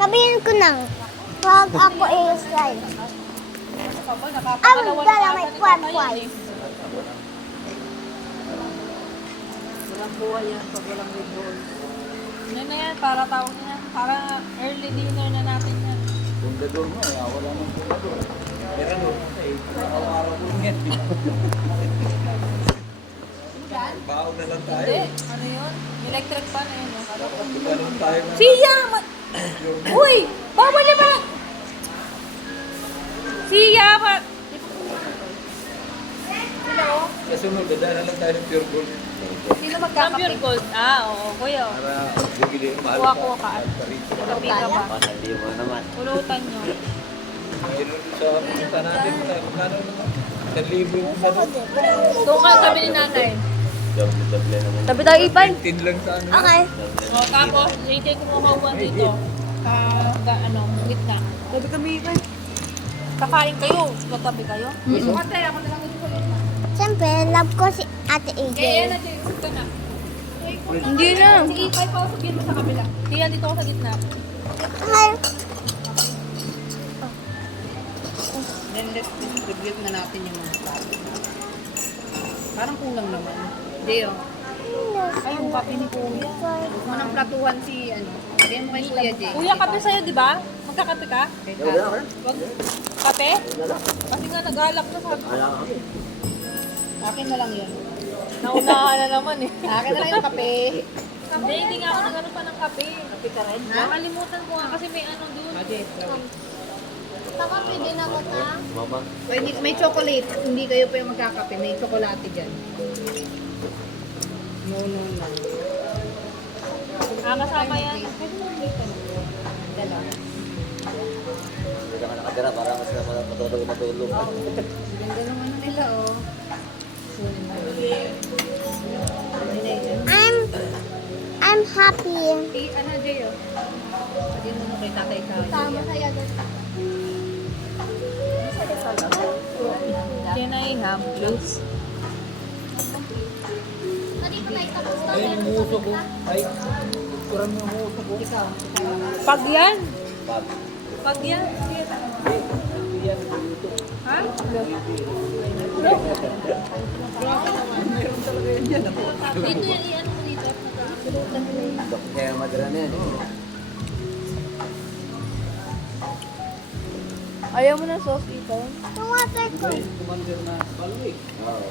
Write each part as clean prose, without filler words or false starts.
Sabihin ko nang, wag ako i-slide. Ang dala may kwan-kwan. Walang buhay yan pag walang withdrawal. Yan na yan, para tawag na yan. Para early dinner na natin yan. Bundador mo, wala nang bundador. Pero no, araw-araw mo yan. Baon na lang tayo. Hindi, ano yun? Electric fan na yun. Dapat tumalon tayo na. Siya! Uy! Bawal na ba? Siya! Sa sunod, dadaan lang tayo ng pure gold. Sino magkakape? Gold. Oo, kuya. Para bibili, mahal Kuha ka. Parito. Kapi ka pa. Hindi mo naman. Pulutan nyo. Mayroon sa punta natin tayo. Magkano naman? 1,000 yung sa doon. Doon ka kami ni nanay. Double naman. Tabi tayo ipan. 15 lang sa ano. Okay. O, tapos, hindi ko makawan dito. Gitna. Tabi kami ipan. Kakain kayo. Katabi kayo. Ate, ako na lang dito sa gitna. Siyempre, love ko si Ate AJ. Kaya na, Jay. Gusto na. Hindi na. Sige, kay pa ako sabihin mo sa kabila. Kaya dito ako sa gitna. Hi. Then let's distribute na natin yung mga plato. Parang kulang naman. Hindi oh. Ay, yung kape ni Kuya. Huwag mo nang platuhan si ano. Bigyan mo kay Kuya Jay. Kuya, kape sa'yo, di ba? Magkakape ka? Kay Tato. Wag. Kape? Kasi nga nag-alak na sabi. Akin na lang yun. Naunahan na naman eh. Akin na lang yung kape. Hindi nga ako nagano pa ng kape. Kape ka rin? Nakalimutan ko nga kasi may ano doon. Tama, pwede na mo ta. Mama. Pwede, may chocolate. Hindi kayo pa yung magkakape. May chocolate dyan. No. Kasama yan. Dala. Hindi ka nakatira para mas na matulog. Ganda ng ano nila oh. I'm happy. Ano Jay oh. Pwede mo kay tatay ka. Tama sa'yo doon. Sinay ham blues. Nandito tayo tapos na. Ayun, umuuso ko. Ay, kurang yung umuuso ko. Ikaw. Pag yan. Pag. Pag yan. Ha? Meron talaga yan dyan. Dito yan, i-ano ko dito. Kaya madara na yan. Ayaw mo na sauce ito? Yung water ko. Commander na balwig. Oo.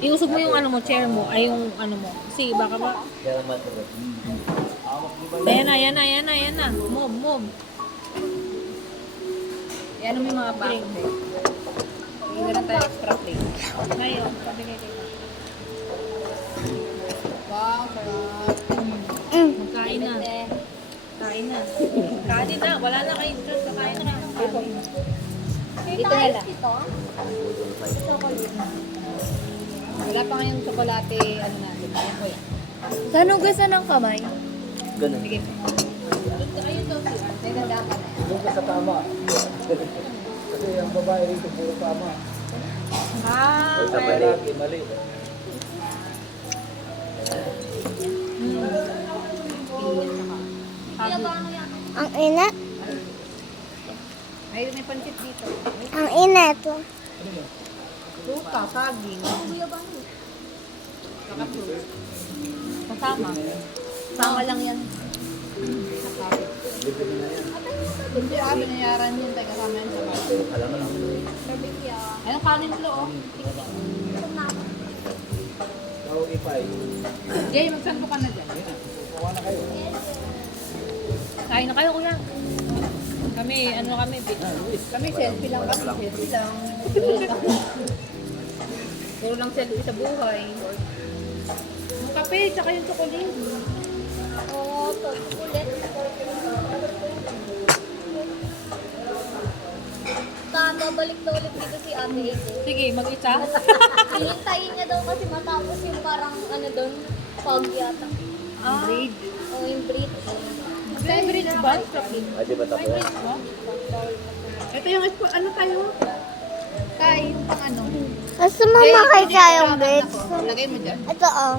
Iusog mo yung ano mo, chair mo, ay yung ano mo. Kasi baka ba. Kaya madara. Ayan na. Move. Yan ang may mga bag. Hindi na tayo extra plate. Ngayon, sabi kay Kay. Wow, sarap. Magkain na. Kain na. Kain na. Wala na kayo stress. Kakain na. Dito na lang. Ito? Wala pa ngayong chocolate, ano natin. Ayan ko yan. Saan hugasan ng kamay? Ganun. Sige. Ayun daw siya. May ganda ka na yan. Doon ka sa tama. Kasi ang babae rito puro tama. Ah, Ang lalaki, mali. Ang ina. May pansit dito. Ang ina ito. Suka, saging. kasama. Sama lang yan. Hindi binayaran yun. Tayo kasama yan sa bahay. Ayun, kanin tulo oh. Daw ipay. Jay, magsando ka na dyan. Kuha na kayo. Kain na kayo, kuya. Kami, ano kami, Kami selfie lang kami. Selfie lang. Puro lang selfie sa buhay. Yung kape, tsaka yung chocolate. Oo, ulit. Babalik na ulit dito si Ate Ito. sige, mag-isa. Hihintayin niya daw kasi matapos yung parang ano doon, fog yata. Ah, Breed. O yung bridge. favorite ba? Ay, di ba tapos? Favorite mo? Ito yung ano tayo? Kay, yung pang ano. Gusto mo makita yung bridge? Lagay mo dyan. Ito oh.